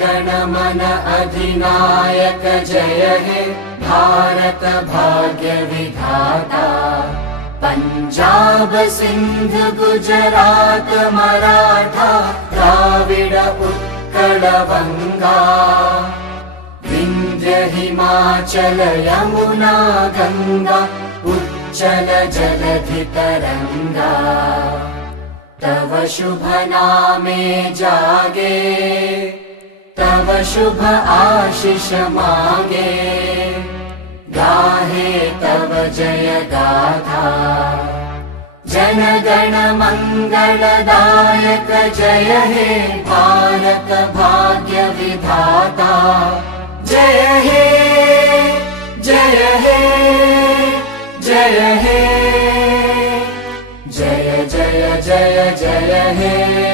गण मन अधिनायक जय हे भारत भाग्य विधाता। पंजाब सिंध गुजरात मराठा द्राविड उत्कल बंगा। विंध्य हिमाचल यमुना गंगा उच्चल जलधि तरंगा। तव शुभ नामे जागे तव शुभ आशीष मांगे। गाहे तव जय गाथा जन गण मंगलदायक जय हे भारत भाग्य विधाता। जय हे जय हे जय हे जय जय जय जय हे।